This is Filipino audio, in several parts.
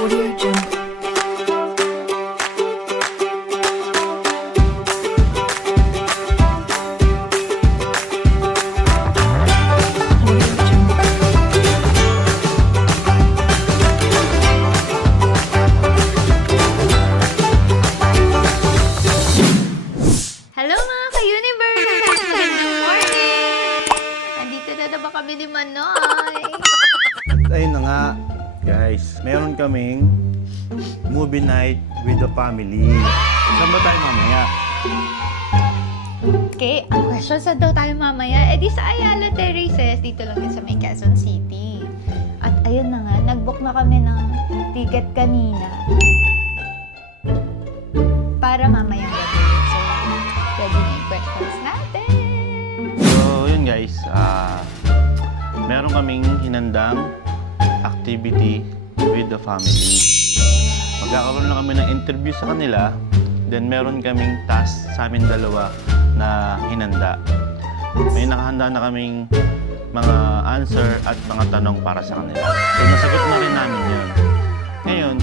Audio Jungle. Audio Jungle. Hello mga ka-Universe! Good morning! Nandito na naman kami ni Manoy. Ayun na nga, guys. Meron kaming movie night with the family. Saan ba tayo mamaya? Okay, ang question sa daw tayo mamaya, di sa Ayala Terraces, dito lang din sa may Quezon City. At ayun na nga, nag-book na kami ng ticket kanina para mamayang gabi. So, ready na yung questions natin. So, yun guys. Meron kaming hinandang activity with the family. Magkakaroon lang kami ng interview sa kanila. Then, meron kaming task sa amin dalawa na hinanda. May nakahanda na kaming mga answer at mga tanong para sa kanila. So, nasagot na rin namin yun. Ngayon,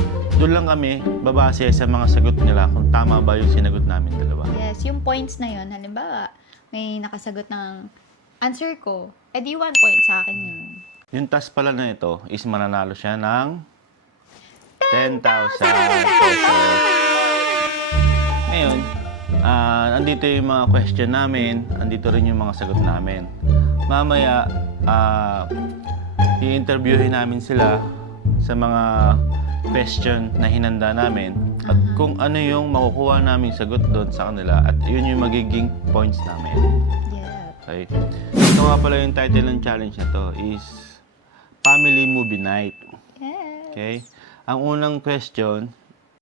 doon lang kami babase sa mga sagot nila kung tama ba yung sinagot namin dalawa. Yes, yung points na yun, halimbawa, may nakasagot ng answer ko, di 1 point sa akin yun. Yung task pala na ito is mananalo siya ng 10,000 pesos. Ngayon, andito yung mga question namin, andito rin yung mga sagot namin. Mamaya, i-interviewin namin sila sa mga question na hinanda namin at kung ano yung makukuha naming sagot doon sa kanila at yun yung magiging points namin. Yeah. Okay. Ito nga pala yung title ng challenge na to is Family Movie Night. Yes. Okay? Ang unang question,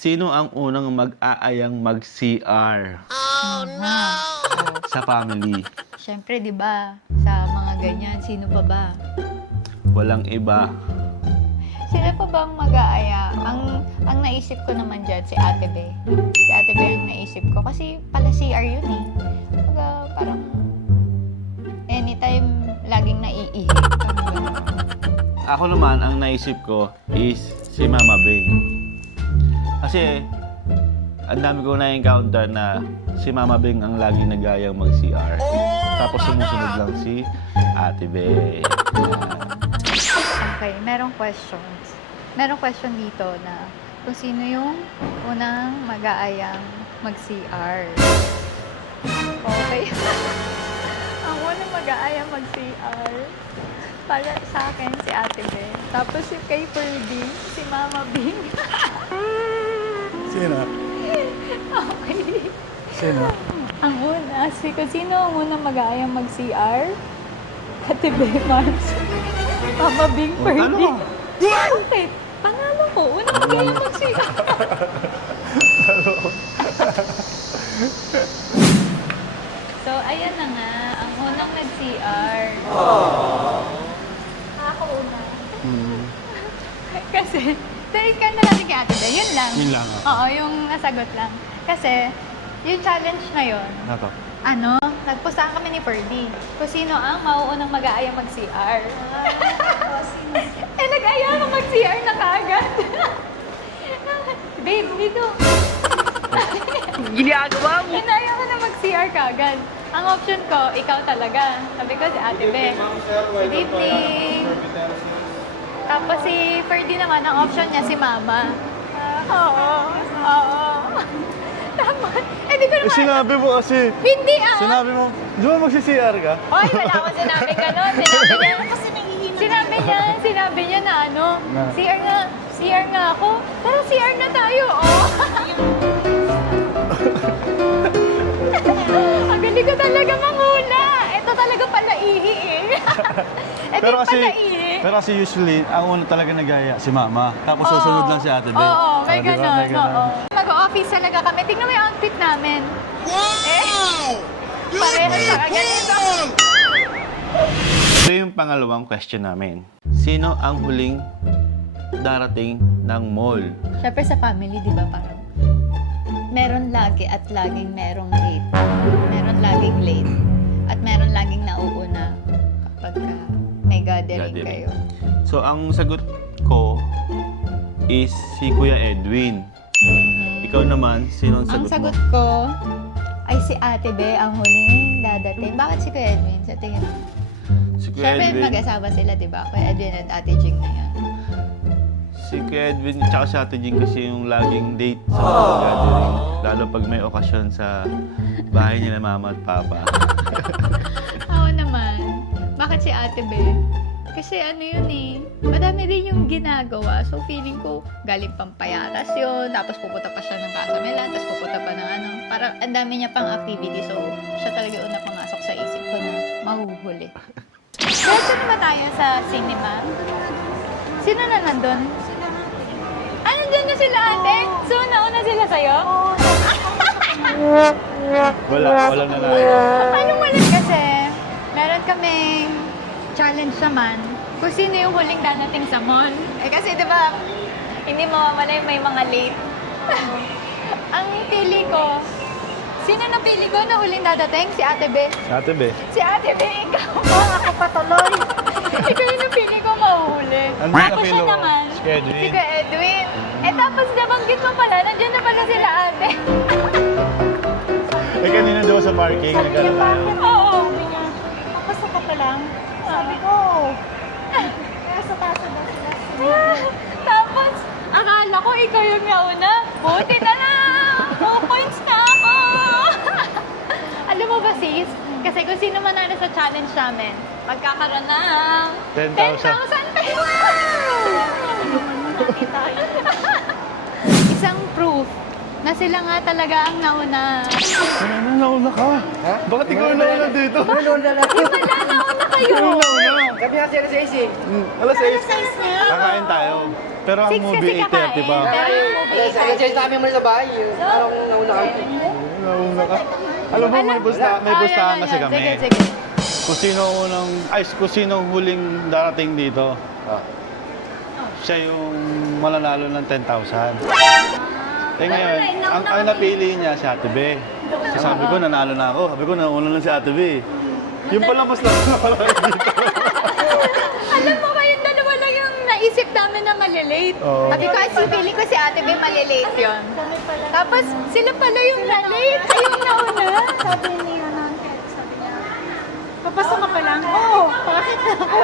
sino ang unang mag-aayang mag-CR sa family? Siyempre, di ba, sa mga ganyan, sino pa ba? Walang iba. Sino pa bang mag-aaya? Ang naisip ko naman dyan, si Ate Be. Si Ate Be ang naisip ko. Kasi pala CR yun eh. Parang anytime laging naiihi. Ako naman, ang naisip ko is si Mama Bing. Kasi, ang dami ko na-encounter na si Mama Bing ang laging nag-aayang mag-CR. Tapos sumusunod lang si Ate Be. Okay, merong questions. Merong question dito na kung sino yung unang mag-aayang mag-CR. Okay. Ang unang mag-aayang mag-CR, para sa akin, si Ate Be. Tapos si kay Ferdy, si Mama Bing. Sino? Okay. Sino? Ang una, kung sino ang unang mag-aayang mag-CR? Ate Be, Mars. Mama Bing, Ferdy. Bakit? Panalo ko. Unang mag-aayang mag-CR. So, ayan na nga. Ang unang nag-CR. Ako una. Kasi, dahil ka na natin kay Ate Be. Yun lang. Yun lang. Oo, yung nasagot lang. Kasi, yung challenge na yun, nagpustahan kami ni Ferdy. Kung sino ang mauunang mag-aayang mag-CR. Nag-aaya ka mag-CR na kaagad. Babe, dito. Ginagawa mo. Inaya ka na mag-CR kaagad. Ang option ko, ikaw talaga. Sabi ko si Ate Be. Good evening. Tapos si Ferdy naman, ang option niya si Mama. Oo. Tama. Di ko naman. Sinabi mo kasi, Hindi sinabi mo, di ba magsi-CR ka? Hoy, wala akong sinabi gano'n. Sinabi niya na CR nga ako. Tara, CR na tayo, Ang galing ko talaga manguna. Ito talaga pala ihi eh. Pero kasi usually, ang una talaga nagaya si Mama. Tapos susunod lang si Ate Be. Oo, may Di ba? gano'n. Oo. Mag-office talaga kami. Tingnan mo yung outfit namin. Wow! Parehas sa ganito. Ito yung pangalawang question namin. Sino ang huling darating ng mall? Siyempre sa family, di ba, parang meron lagi at laging merong late. Meron laging late. At meron laging nauuna kapag may gathering kayo. So, ang sagot ko is si Kuya Edwin. Ikaw naman, sino ang Ang sagot sagot mo? ko ay si Ate Be ang huling dadating. Bakit si Kuya Edwin? Sa tingin mo? Si Kuya Siyempre, Edwin. mag-asawa sila, di ba? Kuya Edwin at Ate Jing na yan. Si Kuya Edwin at saka si Ate Jing kasi yung laging date sa mga gathering. Lalo pag may okasyon sa bahay nila mama at papa. Ako naman. Bakit si Ate Be? Kasi ano yun eh, madami din yung ginagawa. So feeling ko, galing pang payatas yun. Tapos pupunta pa siya ng Casamilan. Tapos pupunta pa ng ano. Parang ang dami niya pang activity. So siya talaga una pumasok sa isip ko na mahuhuli. Diretso na ba tayo sa cinema? Sino na nandun? Ah, nandyan na sila ate? So nauna sila sa'yo? Walang nanalo. Anong wala? Kasi meron kaming challenge naman kung sino yung huling dadating sa mall. Eh kasi di ba, hindi mawawala yung may mga late. Ang pili ko, sino na pili ko na huling dadating? Si Ate Be. Ate Be. Si Ate Be, ikaw. Ako pa tuloy. Ikaw yung napili ko mahuhuli. Ano Ako napili siya mo? naman. Si Edwin. Si Kuya Edwin. Eh tapos nabanggit mo pala, nandiyan na pala sila ate. Eh kanina daw sa parking, nagkala tayo. Oo. Papasok ka pa lang. Sabi ko, kaya sa taso na sila. Tapos, akala ko ikaw yung nauna. Buti na lang! 2 points na ako! Alam mo ba sis? Kasi kung sino manalo sa challenge namin, magkakaroon ng 10,000. pesos! Isang proof na sila nga talaga ang nauna. Ano, nauna ka? Ha? Bakit ikaw nauna dito? Wala, nauna kayo! Kami nga sila sa AC. Alas 6. Kakain tayo. Pero ang 6 kasi movie 8:30 pa. kakain. Pero yung movie Nag-change na kami muna sa bahay. Parang nauna kami. Nauna ka. Alam mo, may bustahan kasi kami. Sige. Kung sino unang, kung sino huling darating dito, siya yung malanalo ng 10,000. Eh ngayon, ang napili niya si Ate Be. Kasi sabi ko, nanalo na ako. Sabi ko, nauna lang si Ate Be. Yung pala mas lang na pala dito. Alam mo ba yung dalawa lang yung naisip namin na malilate? Oo. Sabi ko, ay si Pili ko si Ate Be malilate yun. Tapos sila pala yung na-late, ay yung nauna. Sabi niya na, sabi niya, papasok ka pa lang? Oo, bakit ako?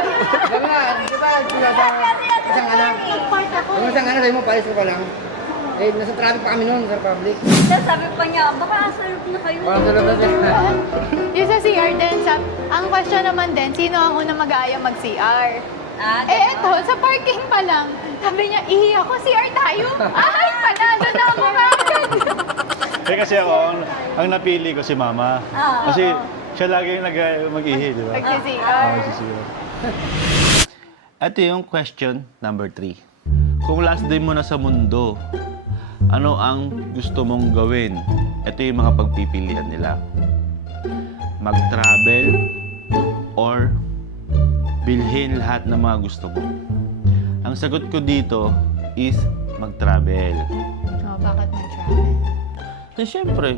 Sabi nga, di ba, isang anak. Nag-part ako. Yung isang anak, sabi mo, palis ko pa lang. Eh, nasa traffic pa kami noon sa public. Sabi pa niya, baka serve na kayo. Parang sa labas eh. Yung sa CR din, ang question naman din, sino ang unang mag-aaya mag-CR? Eto, sa parking pa lang. Sabi niya, ihi ako, CR tayo. Ay, panalo na ako agad. Eh kasi ako, ang napili ko si Mama. Kasi siya lagi mag-ihi, di ba? Mag-CR. Magsisira. Ito yung question number 3. Kung last day mo na sa mundo, ano ang gusto mong gawin? Ito yung mga pagpipilian nila. Mag-travel or bilhin lahat ng mga gusto mo. Ang sagot ko dito is mag-travel. Oh, bakit mag-travel? Kasi syempre,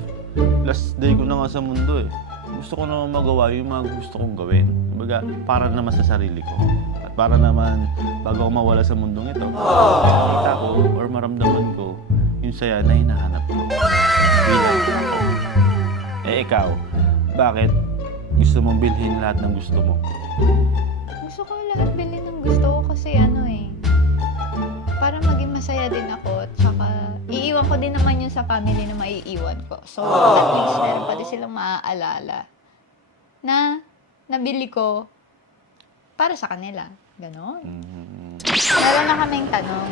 last day ko na nga sa mundo eh. Gusto ko naman magawa yung mga gusto kong gawin. Kumbaga, para naman sa sarili ko. At para naman, bago ako mawala sa mundong ito, makita ko or maramdaman ko yung saya na hinahanap ko. Bilang ako. Eh ikaw, bakit gusto mong bilhin lahat ng gusto mo? Gusto ko lahat bilhin ng gusto ko kasi ano eh, para maging masaya din ako. Tsaka, iiwan ko din naman yun sa family na maiiwan ko. So, at least meron pa din silang maaalala na nabili ko para sa kanila. Ganon. Meron na kaming tanong.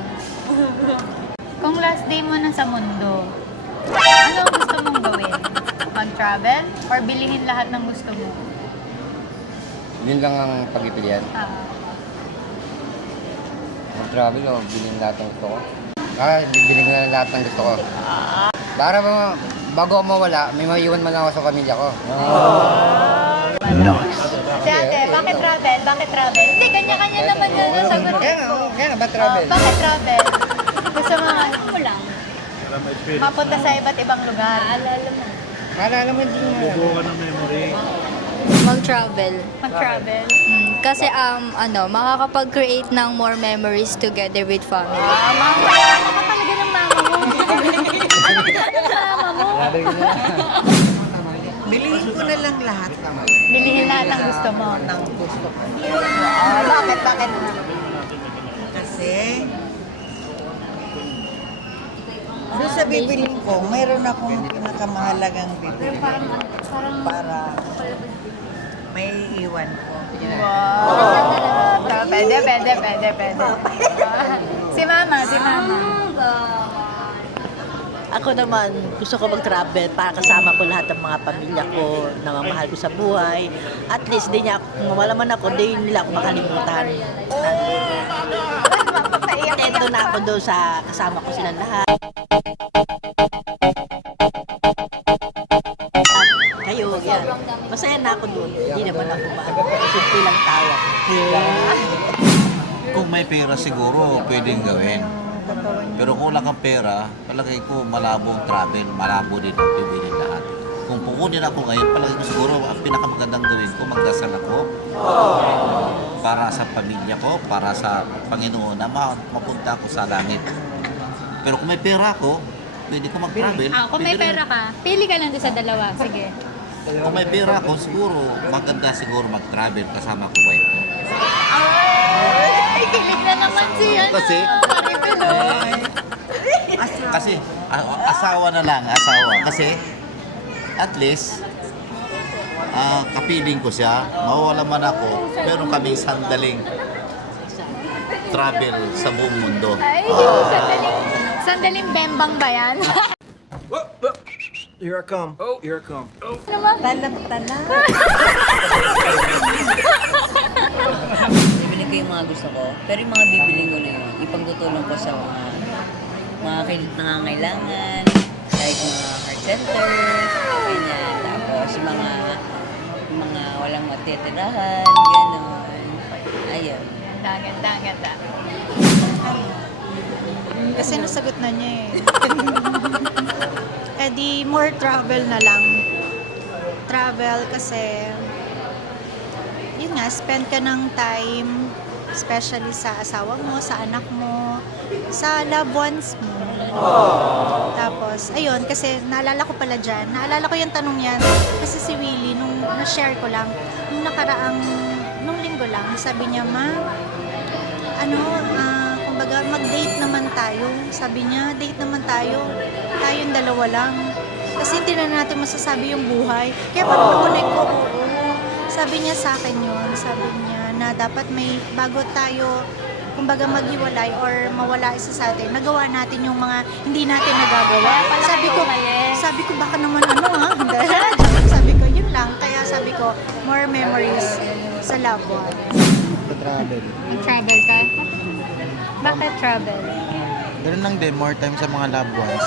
Kung last day mo na sa mundo, ano ang gusto mong gawin? Mag-travel or bilhin lahat ng gusto mo? Yun lang ang pagpipilian. Mag-travel o bilhin lahat ng gusto ko. Bilhin ko na lahat ng gusto ko. Para bago ako mawala, may maiiwan man ako sa pamilya ko. Nice. Si ate, bakit travel? Bakit travel? Hindi, kanya-kanya naman yun ang sagot. Kaya nga ba travel? Bakit travel? Gusto mo lang mapunta sa iba't ibang lugar. Maalala mo, hindi mo alam. Buo ka ng memory. Mag-travel. Mag-travel? Kasi makakapag-create ng more memories together with family. Mama, ano ka talaga ng mama mo? Ano ka ng mama mo? Bilihin ko na lang lahat Bilihin lahat ng gusto mo. ng gusto ko. Bakit? Kasi, doon sa bibiling ko, mayroon akong pinakamahalagang bibili para may iwan ko. Wow! Pwede. Si mama. Ako naman, gusto ko mag-travel para kasama ko lahat ng mga pamilya ko na mamahal ko sa buhay. At least, di niya, kung mawala man ako, di nila ako makalimutan. Contento na ako doon sa kasama ko silang lahat. At kayo, yan. Masaya na ako doon. Hindi naman ako simple lang tawa. Kung may pera siguro, pwedeng gawin. Pero kung wala kang pera, palagay ko malabo ang travel, malabo din ang pibilin lahat. Kung pukunin ako ngayon, palagay ko siguro ang pinakamagandang gawin ko, magdasal ako para sa pamilya ko, para sa Panginoon na mapunta ako sa langit. Pero kung may pera ako, pwede ko mag-travel. Kung may pera ka, pili ka lang doon sa dalawa. Sige. Kung may pera ako, siguro maganda siguro mag-travel kasama ko kayo. Ay, kilig na naman siya. Kasi asawa na lang, asawa. Kasi at least kapiling ko siya, mawawala man ako, pero kami sandaling travel sa buong mundo. Ay, sandaling bembang ba yan? Here I come. Here I come. Talam-talam. Bibili ko yung mga gusto ko, pero yung mga bibili ko na yun, ipagtutulong ko sa mga nangangailangan, like mga heart centers, ganyan. Tapos yung mga walang matitirahan, gano'n. Ayun. Ganda. Kasi nasagot na niya eh. Eh di more travel na lang. Travel kasi yun nga, spend ka ng time especially sa asawa mo, sa anak mo, sa loved ones mo. Tapos, ayun, kasi naalala ko pala dyan, naalala ko yung tanong yan, kasi si Willie, nung na-share ko lang, nung linggo lang, sabi niya, Ma, kumbaga, mag-date naman tayo. Sabi niya, date naman tayo. Tayong dalawa lang. Kasi hindi na natin masasabi yung buhay. Kaya parang nakunik ko, sabi niya sa akin yun. Sabi niya na dapat may, bago tayo, kumbaga maghiwalay or mawala isa sa atin, nagawa natin yung mga hindi natin nagagawa. Sabi ko baka naman sabi ko, yun lang. Kaya sabi ko, more memories sa loved one. Travel ka? Bakit travel? Ganun lang din, more time sa mga loved ones.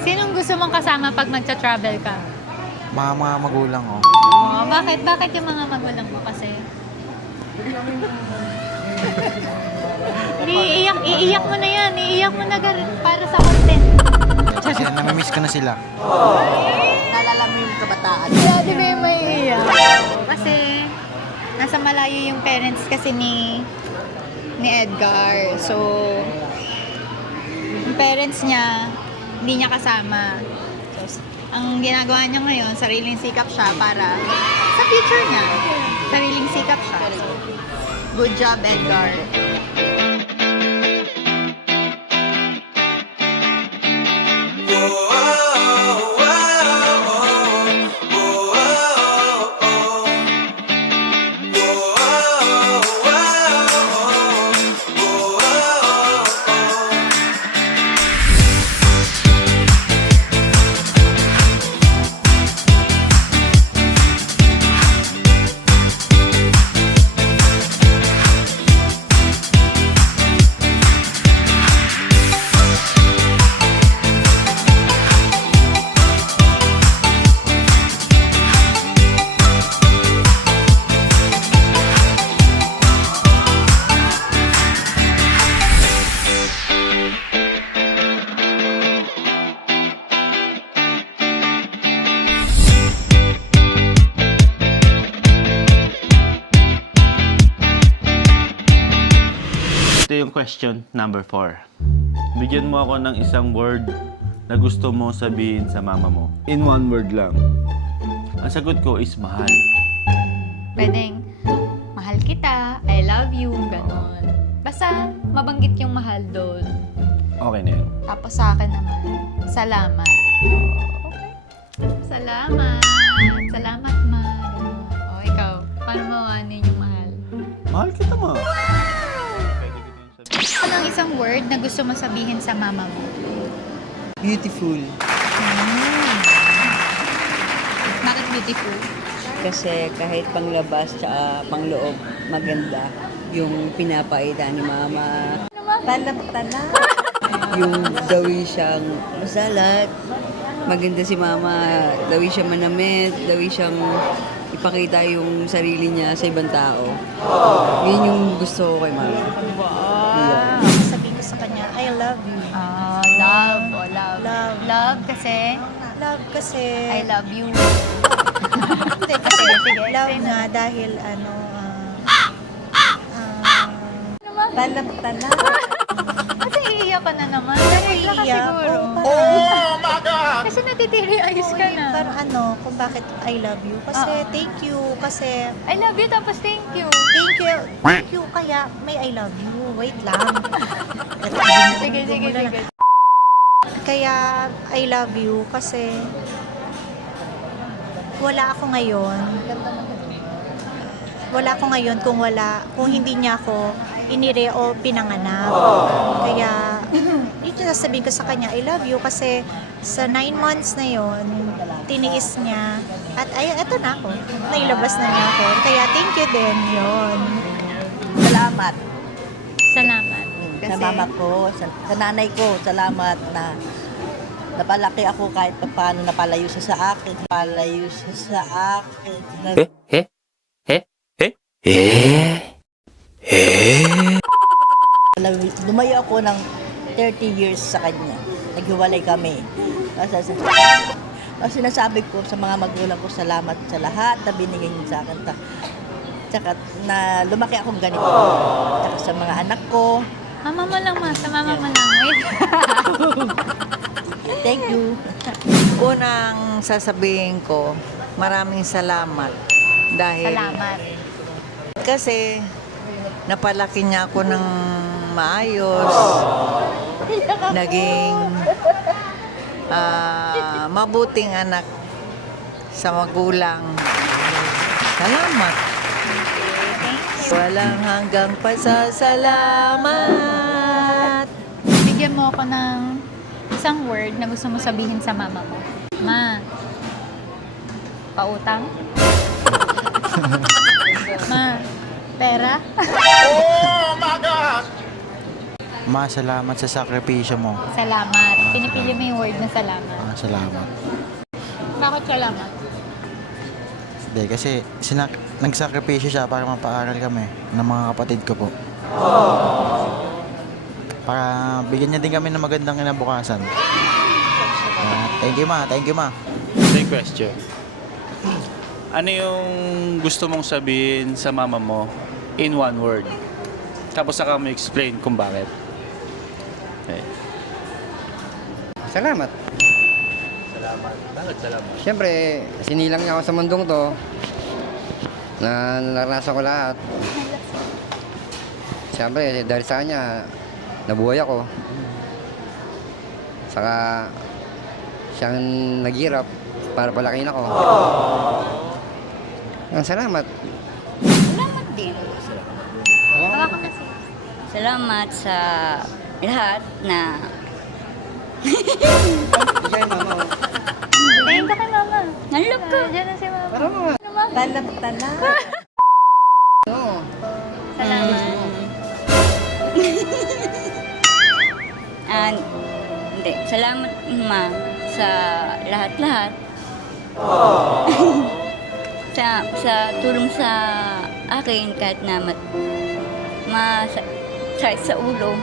Sinong gusto mong kasama pag magta-travel ka? Mga magulang ko. Bakit? Bakit yung mga magulang mo kasi? Iiyak mo na yan. Iiyak mo na para sa content. Kasi namimiss ko na sila. Naalala mo yung kabataan. Dati ba yung may iiyak? Kasi nasa malayo yung parents kasi ni Edgar. So, yung parents niya, hindi niya kasama. So, ang ginagawa niya ngayon, sariling sikap siya para sa future niya. Sariling sikap siya. Good job, Edgar. question number 4. Bigyan mo ako ng isang word na gusto mo sabihin sa mama mo. In one word lang. Ang sagot ko is mahal. Pwedeng, mahal kita, I love you, ganon. Basta mabanggit yung mahal doon. Okay na yun. Tapos sa akin naman, salamat. Okay. Salamat. Salamat, ma. Ganon. O, ikaw, paano mo anin yung mahal? Mahal kita, ma. Anong isang word na gusto mo sabihin sa mama mo? Beautiful. Bakit beautiful? Kasi kahit panglabas tsaka pangloob, maganda yung pinapaida ni mama. Talap-talap. Yung dawi siyang masalat. Maganda si mama, dawi siyang manamit, dawi siyang ipakita yung sarili niya sa ibang tao. Yun yung gusto ko kay mama. Yeah. Sabihin ko sa kanya, I love you. Love. O, love. Love. Love kasi, Love kasi... I love you. Hindi, kasi Sige, love say nga dahil Talap-talap. Kasi iiyak ka na naman. Dahil ka Iiyak. siguro. Kasi natitiri, ayos ka na. Pero kung bakit I love you. Kasi thank you. Kasi I love you, tapos thank you. thank you. Thank you, kaya may I love you. Wait lang. Sige. Kaya I love you kasi wala ako ngayon. Wala ako ngayon kung hindi niya ako inire o pinanganak. Kaya yun yung sasabihin ko sa kanya, I love you kasi sa 9 months na yon tiniis niya at ay eto na ako. Nailabas na niya ako. Kaya thank you din yon. Salamat. Salamat. Sa mama ko, sa nanay ko, salamat na napalaki ako kahit paano napalayo siya sa akin. Napalayo siya sa akin. Lumayo ako ng 30 years sa kanya. Naghiwalay kami. Kasi sinasabi ko sa mga magulang ko, salamat sa lahat na binigay niyo sa akin. Tsaka na lumaki akong ganito. Tsaka sa mga anak ko. Mama mo lang, ma. Sa mama mo lang. Wait. Thank you. Unang sasabihin ko, maraming salamat. Dahil Salamat. kasi napalaki niya ako ng maayos. Naging mabuting anak sa magulang. Salamat. Walang hanggang pasasalamat. Bigyan mo ako ng isang word na gusto mo sabihin sa mama mo. Ma. Pautang? Ma. Pera? Ma, salamat sa sakripisyo mo. Salamat. Pinipili mo yung word na salamat. Salamat. Bakit salamat? Hindi, kasi nagsakripisyo siya para mapaaral kami ng mga kapatid ko po. Para bigyan niya din kami ng magandang kinabukasan. Thank you, ma. Thank you, ma. Same question. Ano yung gusto mong sabihin sa mama mo in one word? Tapos saka mo explain kung bakit. Okay. Salamat. Bakit salamat? Siyempre, sinilang niya ako sa mundong to na naranasan ko lahat. Siyempre, dahil sa kanya, nabuhay ako. Saka, siyang naghirap para palakihin ako. Salamat. Salamat din. Salamat sa lahat na Tingin ka kay mama. nalok ka. Diyan na si mama. Talap-talap. Salamat. Hindi. Salamat, ma, sa lahat-lahat. sa tulong sa akin kahit na sakit sa ulo.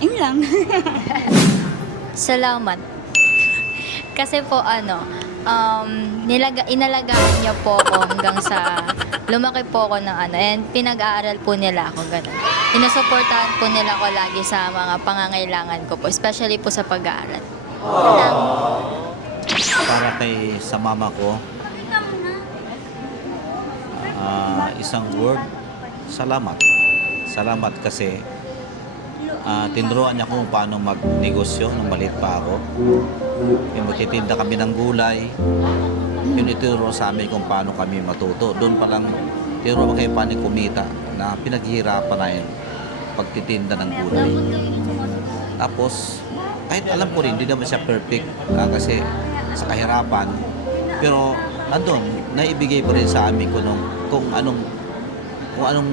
Yun lang. Salamat. Kasi po inalagaan niya po ako hanggang sa lumaki po ako ng ano. And pinag-aaral po nila ako, gano'n. Inusuportahan po nila ako lagi sa mga pangangailangan ko po, especially po sa pag-aaral. Para sa mama ko, isang word, salamat. Salamat kasi tinuruan niya kung paano magnegosyo nung maliit pa ako. Yung magtitinda kami ng gulay, yun ituro sa amin kung paano kami matuto. Doon pa lang tinuro kayo paano kumita na pinaghihirapan na yun pagtitinda ng gulay. Tapos, kahit alam ko rin, hindi naman siya perfect kasi sa kahirapan. Pero, andun, naibigay ko rin sa amin kung anong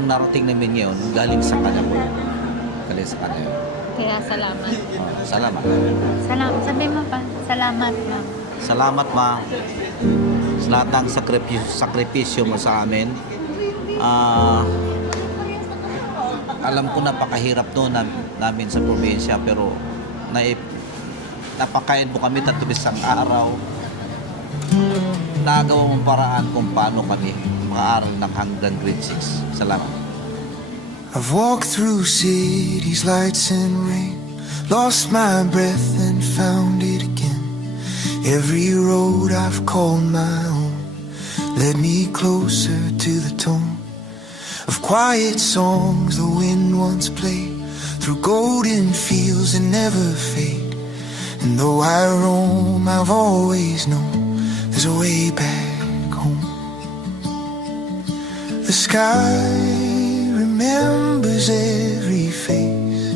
narating namin ngayon, galing sa kanya po. Galing sa kanya yun. Kaya salamat. Salamat. Salamat. Sabi mo pa, salamat, ma'am. Salamat, ma. Sa lahat ng sakripisyo mo sa amin. Alam ko napakahirap doon namin sa probinsya, pero napakain mo kami 3 isang araw. Nagawa mong paraan kung paano kami makaaral ng hanggang grade 6. Salamat. I've walked through cities, lights and rain, lost my breath and found it again. Every road I've called my own led me closer to the tone of quiet songs the wind once played through golden fields that never fade. And though I roam, I've always known there's a way back home. The sky remembers every face.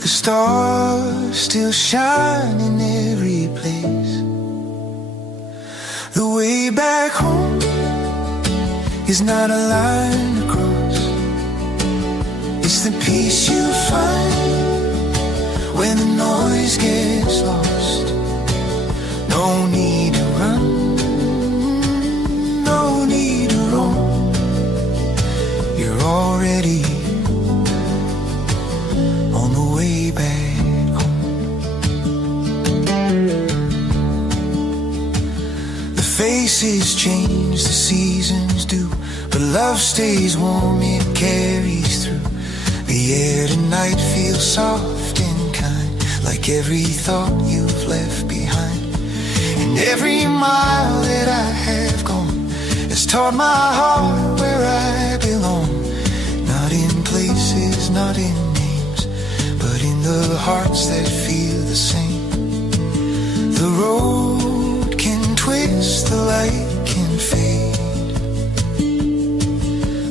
The stars still shine in every place. The way back home is not a line to cross. It's the peace you find when the noise gets lost. No need to run, no need to roam. You're already on the way back home. The faces change, the seasons do, but love stays warm, it carries through. The air tonight feels soft and kind, like every thought you've left behind. And every mile that I have gone has taught my heart where I belong. Not in places, not in names, but in the hearts that feel the same. The road can twist, the light can fade,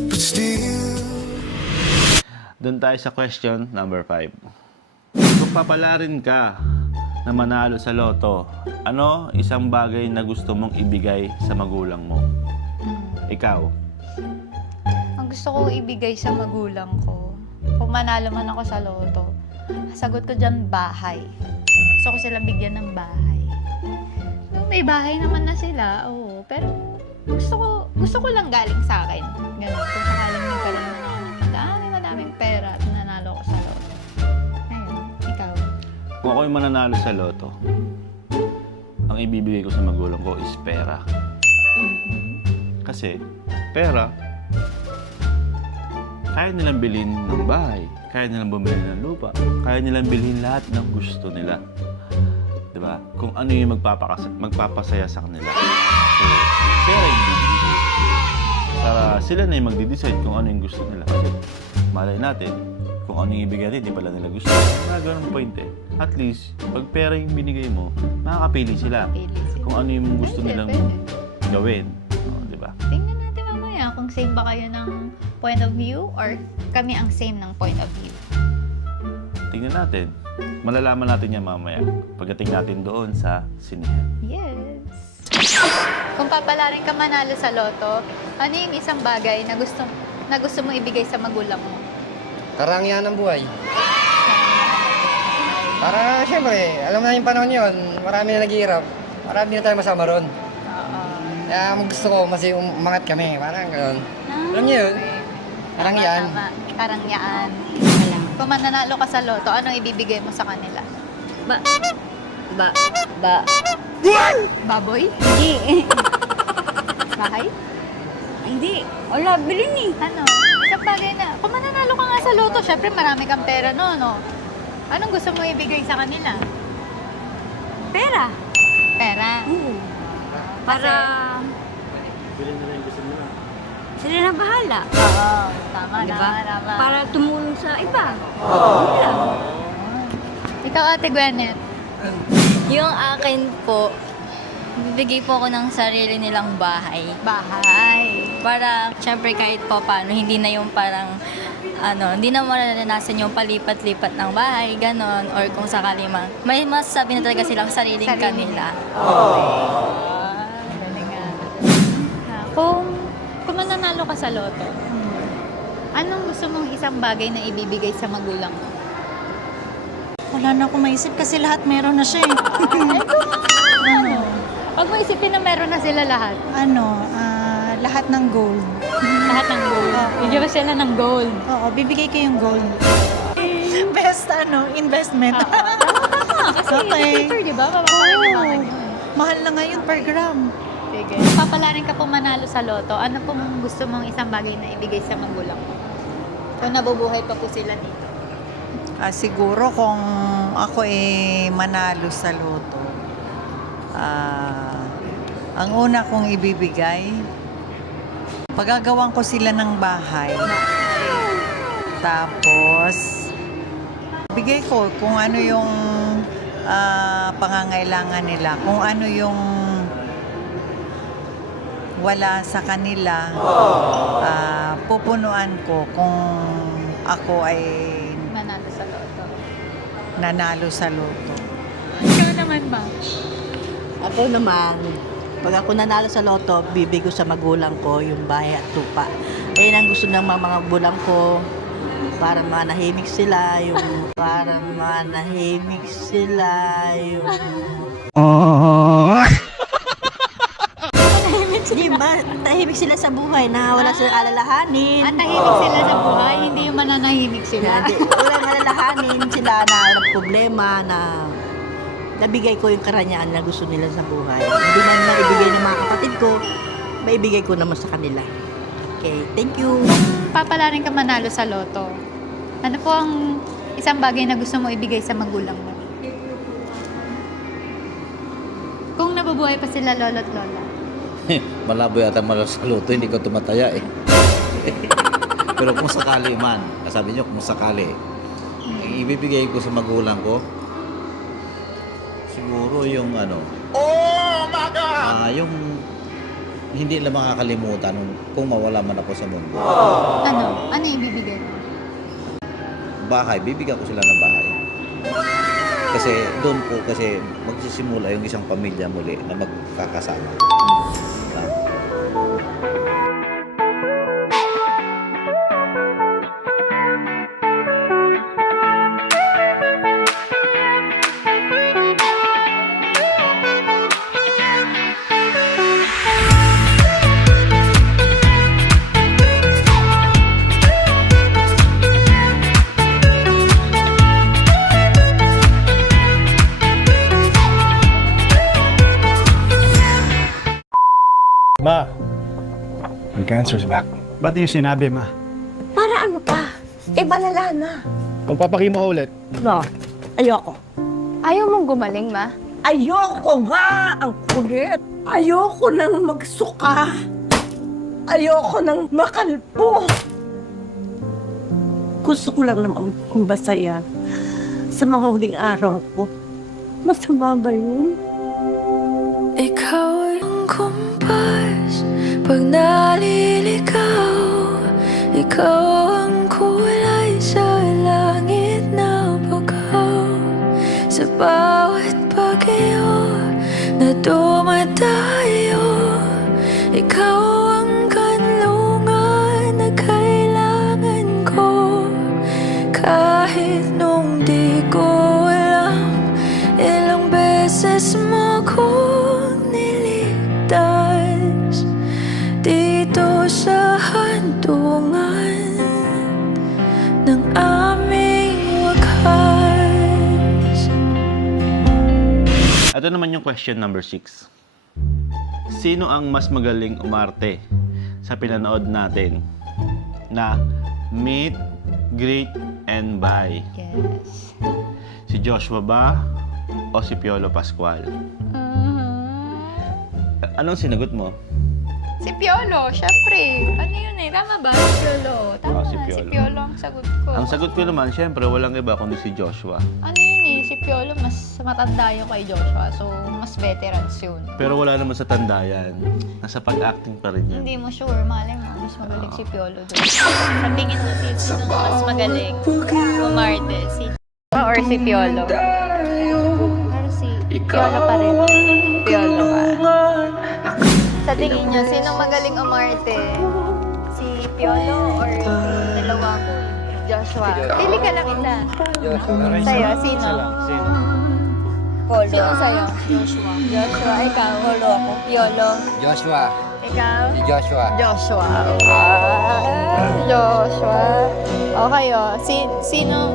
but still. Doon tayo sa question number 5. Kung papalarin ka na manalo sa loto, ano isang bagay na gusto mong ibigay sa magulang mo? Ikaw? Ang gusto ko ibigay sa magulang ko, kung manalo man ako sa loto, sagot ko dyan bahay. Gusto ko sila bigyan ng bahay. May bahay naman na sila, oo. Pero gusto ko lang galing sa akin. Ganun, kung sakaling magkaroon ng madaming pera at nanalo ko sa loto. Ayun, ikaw. Kung ako yung mananalo sa loto, ang ibibigay ko sa magulang ko is pera. Kasi, pera, kaya nilang bilhin ng bahay, kaya nilang bumili ng lupa, kaya nilang bilhin lahat ng gusto nila. Diba? Kung ano yung magpapasaya sa kanila. So, pera yung bibigay. Para sila na yung magde-decide kung ano yung gusto nila. Kasi, malay natin, kung ano yung ibigay natin, di pala nila gusto. Mga ganun point eh. At least, pag pera yung binigay mo, makakapili sila. Kung ano yung gusto nilang gawin. O, diba? Tingnan natin mamaya kung same ba kayo ng point of view or kami ang same ng point of view. Tingnan natin. Malalaman natin yan mamaya. Pagdating natin doon sa sinihan. Yes! Kung papalarin ka manalo sa loto, ano yung isang bagay na gusto mo ibigay sa magulang mo? Karangyaan ng buhay. Para syempre, alam na yung panahon yun, marami na naghihirap. Marami na tayo masama ron. Kaya gusto ko mas umangat kami, parang gano'n. Alam niyo yun? Karangyaan. Tama. Karangyaan. Kung mananalo ka sa loto, ano ibibigay mo sa kanila? Baboy? Hindi. Bahay? Hindi. Wala, bilhin eh. Ano? Isang bagay na, kung mananalo ka nga sa loto, syempre marami kang pera no? Anong gusto mo ibigay sa kanila? Pera. Pera? Para... Sila na bahala. Oo, tama, Diba? tama. Para tumulong sa iba. Ikaw, Ate Gwyneth. Yung akin po, bibigay po ako ng sarili nilang bahay. Bahay. Para, syempre kahit po paano, hindi na yung parang, hindi na maranasan yung palipat-lipat ng bahay, ganon, or kung sakali man. May masasabi na talaga silang sariling kanila. Galing nga. Kung mananalo ka sa loto, anong gusto mong isang bagay na ibibigay sa magulang mo? Wala na akong maisip kasi lahat meron na siya eh. Ano? Pag mo isipin na meron na sila lahat. Lahat ng gold. Lahat ng gold. Bigyan mo sila ng gold. Oo, bibigay ko yung gold. Best investment. Kasi future, di ba? Papapalin na naman yun. Mahal na ngayon per gram. Sige. Papalarin ka po manalo sa loto. Ano pong gusto mong isang bagay na ibigay sa magulang mo? Kung nabubuhay pa po sila dito. Siguro kung ako manalo sa loto, ang una kong ibibigay, pagagawan ko sila ng bahay. Tapos, bigay ko kung ano yung pangangailangan nila, kung ano yung wala sa kanila, pupunuan ko kung ako ay Manalo sa loto. nanalo sa loto. Ikaw naman ba? Ako naman, pag ako nanalo sa loto, bibigay ko sa magulang ko yung bahay at tupa. Ayun ang gusto ng mga magulang ko para manahimik sila, yung Di ba? Tahimik sila sa buhay na wala silang alalahanin. At tahimik sila sa buhay, hindi yung mananahimik sila. Walang alalahanin sila na walang problema na nabigay ko yung karanyaan na gusto nila sa buhay. Hindi na naibigay ng mga kapatid ko, maibigay ko naman sa kanila. Okay, thank you. Papalarin ka manalo sa loto. Ano po ang isang bagay na gusto mo ibigay sa magulang mo? Kung nabubuhay pa sila lolo't lola. Malabo yata malaro sa loto, hindi ko tumataya eh. Pero kung sakali man, sabi niyo kung sakali, ibibigay ko sa magulang ko, siguro yung oh my God! Yung hindi lang makakalimutan kung mawala man ako sa mundo. Ano? Ano yung ibibigay mo? Bahay, bibigyan ko sila ng bahay. Kasi doon po kasi magsisimula yung isang pamilya muli na magkakasama. Ma, ang cancer's back. Ba't yung sinabi, ma? Para ano pa? Balala na. Kung papakimo ulit. No, ayoko. Ayaw mong gumaling, ma? Ayoko nga! Ang kulit! Ayoko nang magsuka. Ayoko nang makalpo. Gusto ko lang naman kung masaya sa mga huling araw ko. Masama ba yun? Ikaw ang kumpas pag naliligaw. Ikaw ang kulay sa langit na bagaw. Sa bawat bagyo na dumadayo, ikaw ang kanlungan na kailangan ko. Kahit nung di ko alam, ilang beses mo kong niligtas dito sa handungan ng aming wakas. Ito naman yung question number 6. Sino ang mas magaling umarte sa pinanood natin na Meet, Greet, and Buy? Yes. Si Joshua ba o si Piolo Pascual? Anong sinagot mo? Si Piolo, syempre. Ano yun eh? Tama ba? Si Piolo. Tama, Si si Piolo. Piolo ang sagot ko. Ang sagot ko naman, syempre, walang iba kundi si Joshua. Ano yun eh? Si Piolo, mas matanda yung kay Joshua. So, mas veterans yun. Pero wala naman sa tanda yan. Nasa pag-acting pa rin yan. Hindi mo sure, malay mo, mas magaling si Piolo doon. Sa tingin mo, sino mas magaling? Umarte, si or si Piolo? Pero si Piolo pa rin. Piolo pa. Sa tingin nyo, sino magaling umarte? Si Piolo or si dalawa ko? Joshua. Pili ka lang isa. Sa'yo, sino? Sino? Polo. Sino sa'yo? Joshua. Joshua, ikaw? Polo ako. Piolo. Joshua. Ikaw? Si Joshua. Joshua. Joshua. Okay, oh. Sino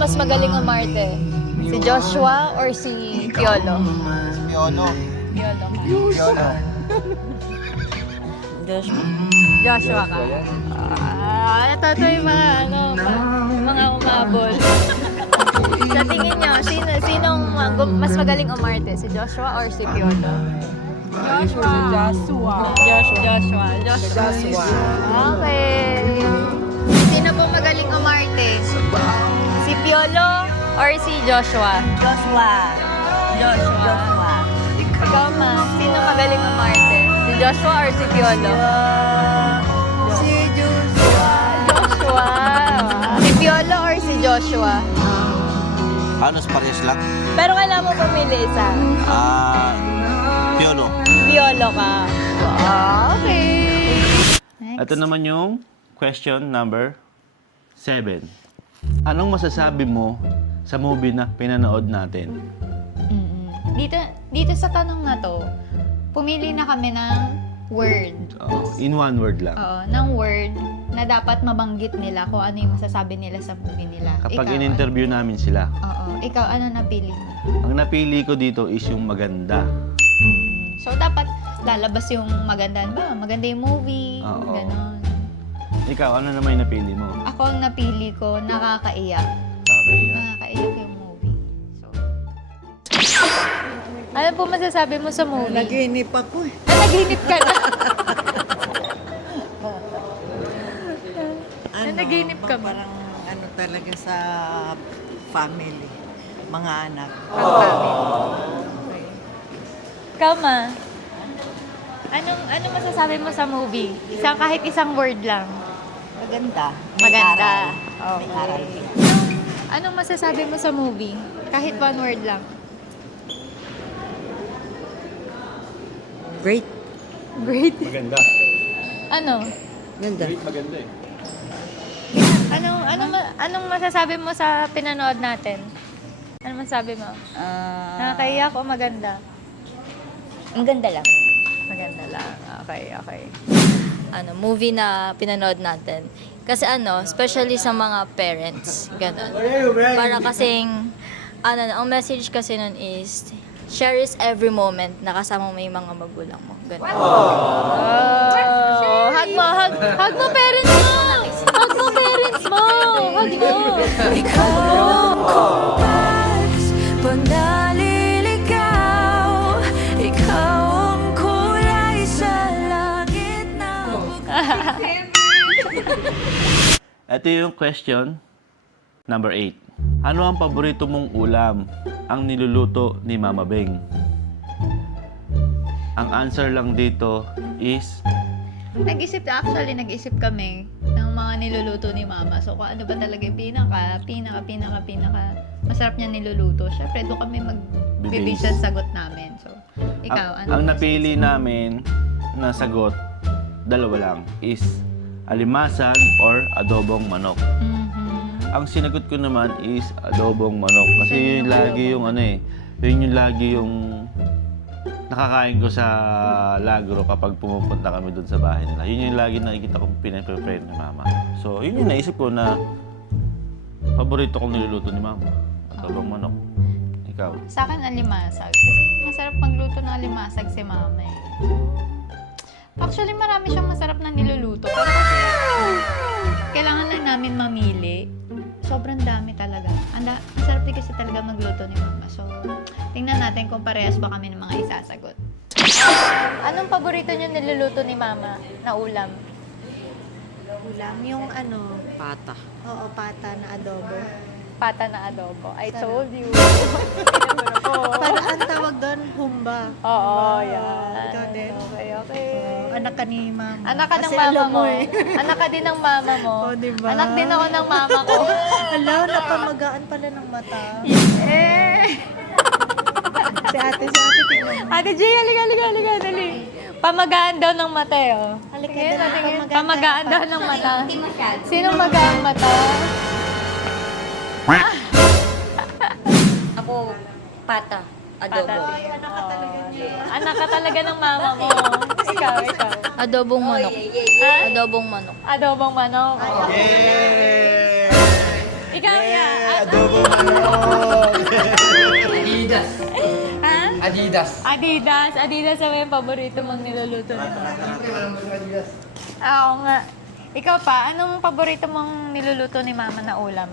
mas magaling umarte? Si Joshua or si Piolo? Si Piolo. Piolo. Piolo. Joshua ka. Ito yung mga umabol. Sa tingin nyo, sinong mas magaling umarte? Si Joshua or si Piolo? Joshua. Okay. Sino po magaling umarte? Si Piolo or si Joshua? Joshua. Ikaw ma, sino magaling umarte? Si Joshua or si Piolo? Si Joshua. Si Piolo or si Joshua? Halos parehas lang. Pero kailangan mo pumili isa. Piolo. Piolo ka. Okay. Ito naman yung question number 7. Anong masasabi mo sa movie na pinanood natin? Dito sa tanong na to, pumili na kami ng word. In one word lang. Oo, ng word na dapat mabanggit nila kung ano yung masasabi nila sa movie nila. Kapag Ikaw, in-interview namin sila, Oo. Ikaw, ano napili mo? ang napili ko dito is yung maganda. So, dapat lalabas yung maganda ba? Maganda yung movie. Oo. Ganon. Ikaw, ano naman yung napili mo? Ako ang napili ko, nakakaiyak. Okay, yan. Nakakaiyak yung movie. So, ano po masasabi mo sa movie? Naginip ako eh. Naginip ka na. Naginip ka ba? Parang ano talaga sa family, mga anak. Ang family. Ikaw ma, anong masasabi mo sa movie? Kahit isang word lang. Maganda. Maganda. May aral. Anong masasabi mo sa movie? Kahit one word lang. Great. Great. Maganda. Ano? Ganda. Maganda eh. Anong masasabi mo sa pinanood natin? Anong masasabi mo? Nakakaiyak o maganda? Ang ganda lang. Maganda lang. Okay. Movie na pinanood natin. Kasi especially sa mga parents, ganun. Para kasing, ang message kasi nun is, cherish every moment na kasama mo yung mga magulang mo. Ganun. Hug mo parents mo! Hug mo parents mo! Hug mo! Pag naliligaw, ikaw ang kulay sa langit na Ito yung question number 8. Ano ang paborito mong ulam ang niluluto ni Mama Beng? Ang answer lang dito is Nag-isip kami ng mga niluluto ni Mama. So, kung ano ba talaga yung pinaka masarap niya niluluto. Syempre, doon kami mag-base sa sagot namin. So, ikaw, ang napili namin na sagot, dalawa lang, is alimasan or adobong manok. Ang sinagot ko naman is adobong manok. Kasi yun lagi yung yun yung lagi yung nakakain ko sa Lagro kapag pumupunta kami doon sa bahay nila. Yun yung lagi nakikita kong pinaprepare ni Mama. So, yun yung naisip ko na paborito kong niluluto ni Mama. Adobong manok. Ikaw? Sa akin, alimasag. Kasi masarap magluto ng alimasag si mama eh. Actually, marami siyang masarap na niluluto. Pero kasi, kailangan lang namin mamili. Sobrang dami talaga. Masarap din kasi talaga magluto ni mama. So, tingnan natin kung parehas ba kami ng mga isasagot. Anong paborito niyo niluluto ni mama na ulam? Ulam, yung ano, Pata. oo, pata na adobo. Pata na adobo. I told you. Para ang tawag doon, humba. Oo, yan. Ikaw din. Okay. Anak ka ni mama. Anak ka ng Kasi mama alam mo. eh. Anak ka din ng mama mo. Oo, diba? Anak din ako ng mama ko. Hala, napamagaan pala ng mata. Eh. Si ate tingnan mo. Ate G, halika, dali. Pamagaan daw ng mata, oh. Halika, Tingin, dali, tingin. pamagaan Pamagaan ka daw pa. ng mata. Sinong magaan mata? Ako, pata. Adobo. Anak ka talaga ng mama mo. Ikaw. Adobong manok. Ha? Adobong manok. Adobong manok. Ikaw, ya. Adobo manok! Adidas. Ha? Adidas. Adidas ang yung paborito mong niluluto. Oo nga. Ikaw pa, anong paborito mong niluluto ni mama na ulam?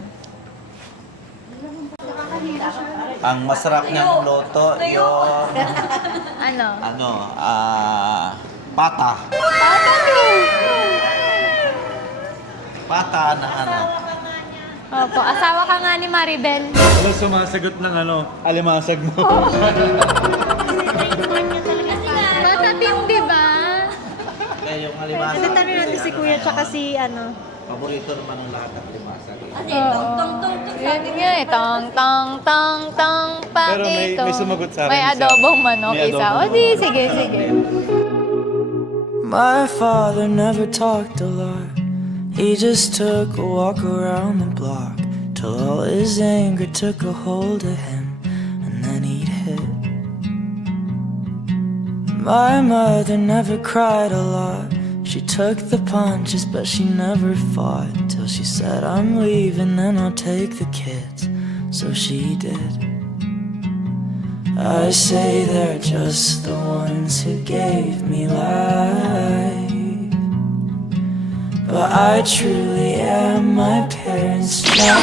Ang masarap niyang luto, yung Ano? pata. Pata na ano. Opo, asawa ka nga ni Maribel. Wala sumasagot ng alimasag mo. Bata team, di ba? Kaya yung alimasag. Kasi tanong natin si kuya tsaka si ano. Paborito naman ng lahat ng alimasag. Yun nga eh. Tong, Pero pakito. may sumagot sa akin May isa. adobong manok May isa. adobong O di, manok. sige. My father never talked a lot. He just took a walk around the block till all his anger took a hold of him, and then he'd hit. My mother never cried a lot. She took the punches, but she never fought till she said, "I'm leaving, then I'll take the kids." So she did. I say they're just the ones who gave me life, but I truly am my parents' child.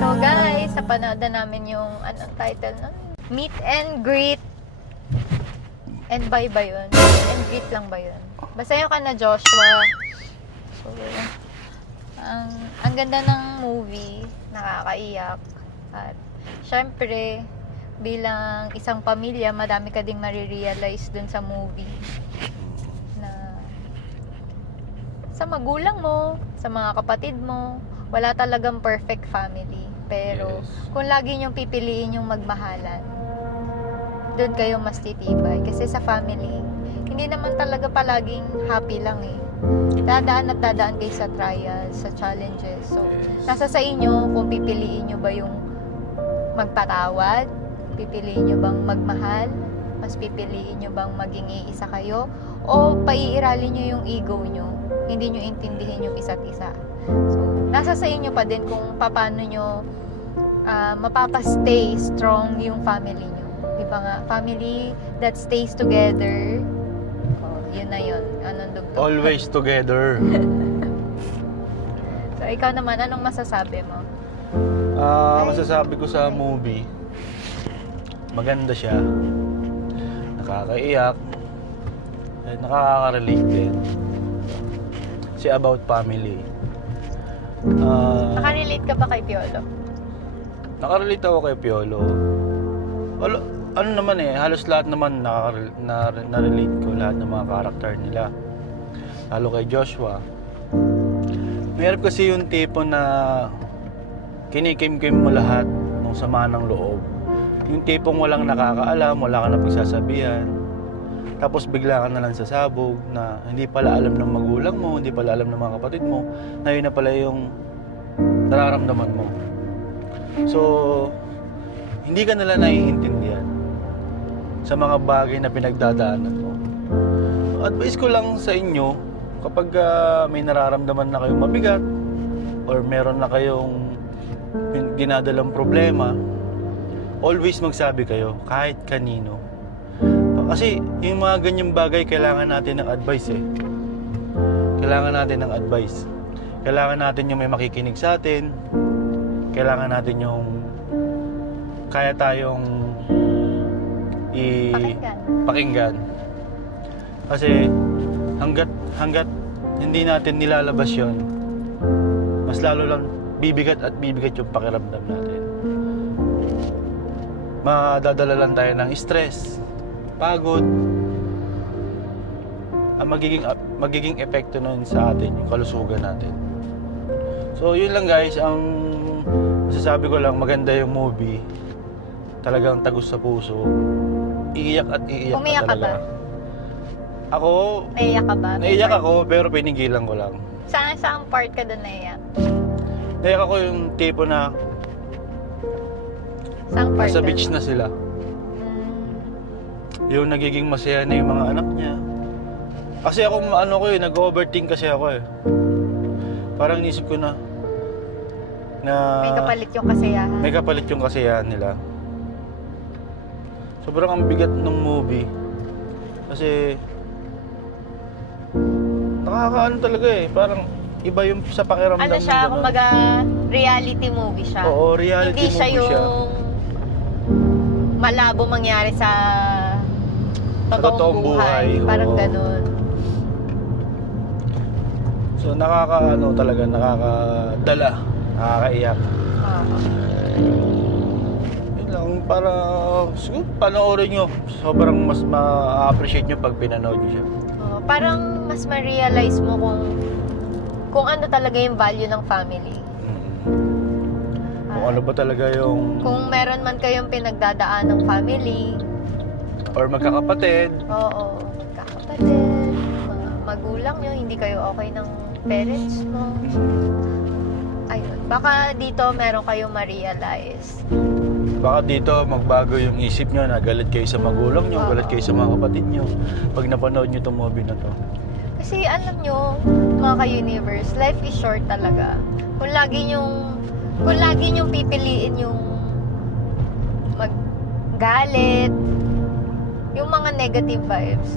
So guys, napanood na namin yung anong title nun? Meet and Greet. And bye ba yun? Meet and Greet lang ba yun? Basta yung kana Joshua. So, ang ganda ng movie, nakakaiyak. At syempre, bilang isang pamilya, madami ka ding marirealize dun sa movie. Na sa magulang mo, sa mga kapatid mo, wala talagang perfect family. Pero kung lagi niyong pipiliin yung magmahalan, doon kayo mas titibay. Kasi sa family, hindi naman talaga palaging happy lang eh. Dadaan at dadaan kayo sa trials, sa challenges. So, nasa sa inyo kung pipiliin nyo ba yung magpatawad, pipiliin nyo bang magmahal, mas pipiliin nyo bang maging iisa kayo, o paiiralin nyo yung ego nyo, hindi nyo intindihin yung isa't isa. So, nasa sa inyo pa din kung paano nyo mapapastay strong yung family nyo. Di ba nga, family that stays together, yun na yun. Anong dugtong? Always together. So, ikaw naman, anong masasabi mo? Masasabi ko sa movie, maganda siya. Nakakaiyak. At nakaka-relate din. Kasi about family. Nakarelate ka ba kay Piolo? Nakarelate ako kay Piolo. Ano naman eh, halos lahat naman na-relate ko lahat ng mga karakter nila. Lalo kay Joshua. Mayroon kasi yung tipo na kinikim-kim mo lahat ng sama ng loob. Yung tipong walang nakakaalam, wala ka na pagsasabihan. Tapos bigla ka na lang sasabog na hindi pala alam ng magulang mo, hindi pala alam ng mga kapatid mo, na yun na pala yung nararamdaman mo. So, hindi ka nila naiintindihan sa mga bagay na pinagdadaanan mo. Advice ko lang sa inyo, kapag may nararamdaman na kayong mabigat or meron na kayong dinadalang problema, always magsabi kayo, kahit kanino. Kasi yung mga ganyang bagay, kailangan natin ng advice eh. Kailangan natin ng advice. Kailangan natin yung may makikinig sa atin. Kailangan natin yung kaya tayong pakinggan. Kasi hanggat hindi natin nilalabas yon, mas lalo lang bibigat at bibigat yung pakiramdam natin. Madadala lang tayo ng stress, pagod. Ang magiging epekto nun sa atin, yung kalusugan natin. So yun lang guys, ang masasabi ko lang, maganda yung movie. Talagang tagos sa puso. Iiyak at iiyak Umiyak ka talaga. ba? Ako, Naiyak ka ba? naiyak ako pero pinigilan ko lang. Saan part ka doon naiyak? Naiyak ako yung tipo na Saan part nasa doon? beach na sila. Yung nagiging masaya na yung mga anak niya. Kasi ako, nag-overthink kasi ako eh. Parang inisip ko na May kapalit yung kasiyahan. may kapalit yung kasiyahan nila. Sobrang ang bigat ng movie. Kasi nakakaano talaga eh. Parang iba yung sa pakiramdam. Ano siya, mo, ganun. kumbaga reality movie siya. Oo, reality Hindi siya movie yung siya. malabo mangyari sa totoong totoong buhay. buhay, Parang oo. ganun. So nakakadala, nakakaiyak. Yun lang, para siguro panoorin nyo. Sobrang mas ma-appreciate nyo pag pinanood nyo siya. Parang mas ma-realize mo kung ano talaga yung value ng family. Kung ano ba talaga yung Kung meron man kayong pinagdadaan ng family, or magkakapatid. oo, kakapatid, mga magulang nyo, hindi kayo okay ng parents mo. Ayun, baka dito meron kayong ma-realize. Baka dito magbago yung isip nyo na galit kayo sa magulang nyo, galit kayo sa mga kapatid nyo pag napanood nyo itong movie na to. Kasi alam nyo, mga ka-universe, life is short talaga. Kung lagi nyong pipiliin yung maggalit, yung mga negative vibes,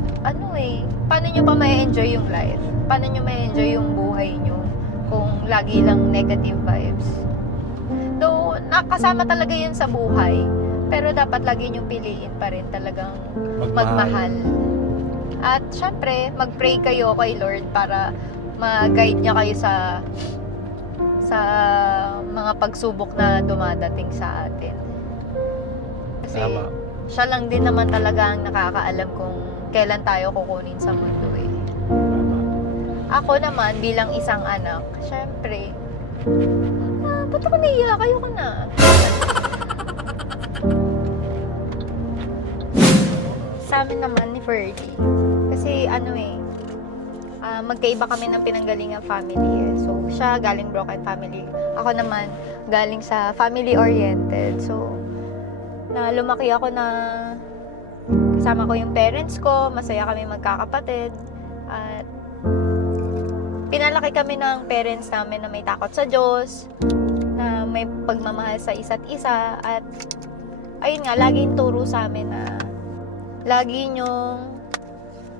paano nyo pa ma-enjoy yung life? Paano nyo ma-enjoy yung buhay nyo kung lagi lang negative vibes? Though, nakasama talaga yun sa buhay, pero dapat lagi nyong piliin pa rin talagang magmahal. At syempre, mag-pray kayo kay Lord para ma-guide niya kayo sa mga pagsubok na dumadating sa atin. Kasi Tama. siya lang din naman talaga ang nakakaalam kung kailan tayo kukunin sa mundo eh. Ako naman, bilang isang anak, syempre, ba't ako naiyak? Ayoko na. Sa amin naman ni Ferdy, kasi magkaiba kami ng pinanggalingang family eh. So, siya galing broken family. Ako naman, galing sa family-oriented. So, lumaki ako na kasama ko yung parents ko, masaya kami magkakapatid. At pinalaki kami ng parents namin na may takot sa Diyos, na may pagmamahal sa isa't isa. At ayun nga, laging turo sa amin na lagi nyong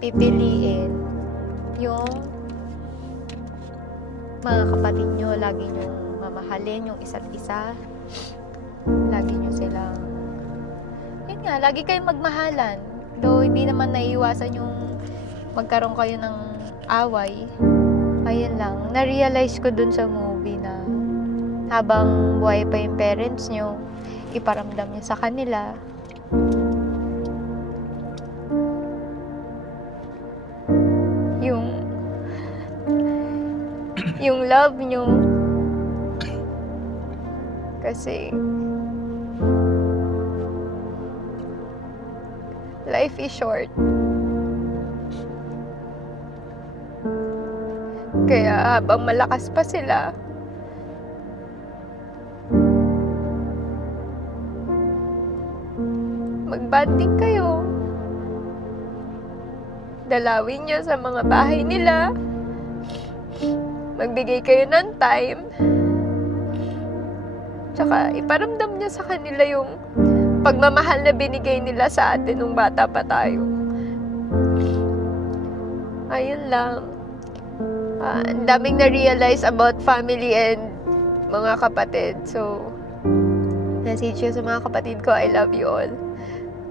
pipiliin yung mga kapatid nyo, lagi nyong mamahalin yung isa't isa, lagi nyo silang yun nga, lagi kayong magmahalan. Though hindi naman naiiwasan yung magkaroon kayo ng away. Ayun lang, na-realize ko dun sa movie na habang buhay pa yung parents nyo, iparamdam nyo sa kanila yung love nyo. Kasi life is short. Kaya habang malakas pa sila, mag-bonding kayo. Dalawin nyo sa mga bahay nila. Magbigay kayo ng time. Tsaka iparamdam nyo sa kanila yung pagmamahal na binigay nila sa atin nung bata pa tayo. Ayun lang. Ang daming na-realize about family and mga kapatid. So, message ko sa mga kapatid ko, I love you all.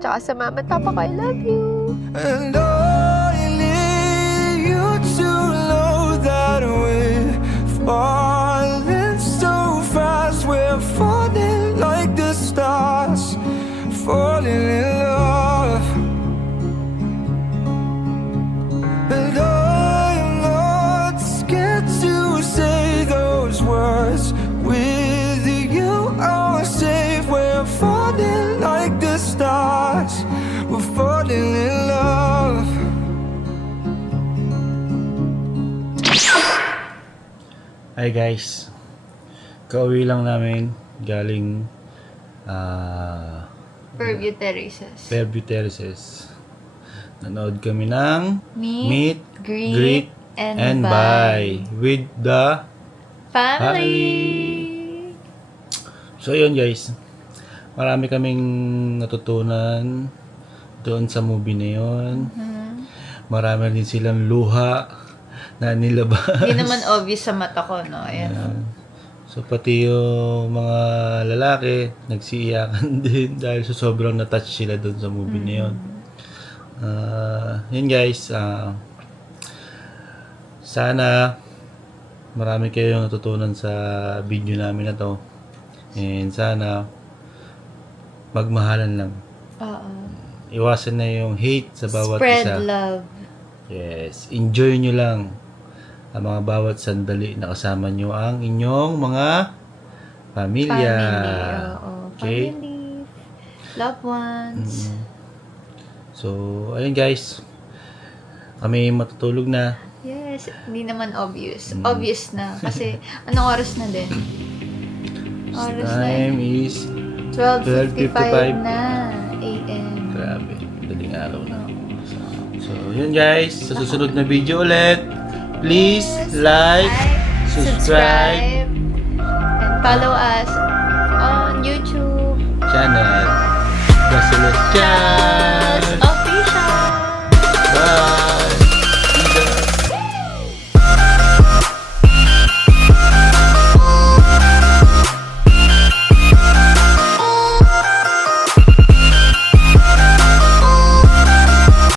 Tsaka sa mama at papa ko, I love you. And I need you to know that we're falling so fast. We're falling like the stars, falling in love. And I'm not scared to say those words. With you, I'm safe. We're falling like the stars. We're falling in love. Hi guys. Kauwi lang namin galing Fairview Terraces. Fairview Terraces. Nanood kami ng Meet, Greet, Greet, and Buy with the Family! So yun guys, marami kaming natutunan doon sa movie na yun. Marami din silang luha na nilabas. Hindi naman obvious sa mata ko, no? Ayan. So pati yung mga lalaki nagsiiyakan din dahil sa sobrang na-touch sila doon sa movie na yun. Yun guys, sana marami kayong natutunan sa video namin na to. And sana magmahalan lang. Oo. Iwasan na yung hate sa bawat Spread isa. love. Yes, enjoy nyo lang ang mga bawat sandali na kasama nyo ang inyong mga pamilya. Family, oo. Okay? Family. Loved ones. So, ayun guys. Kami matutulog na. Yes, hindi naman obvious. Obvious na. Kasi, anong oras na din? Oras Time na. is 12:55 na. AM. Grabe, daling araw na. So, yun guys. Sa susunod na video ulit, please like, subscribe, and follow us on YouTube channel. The Celestial.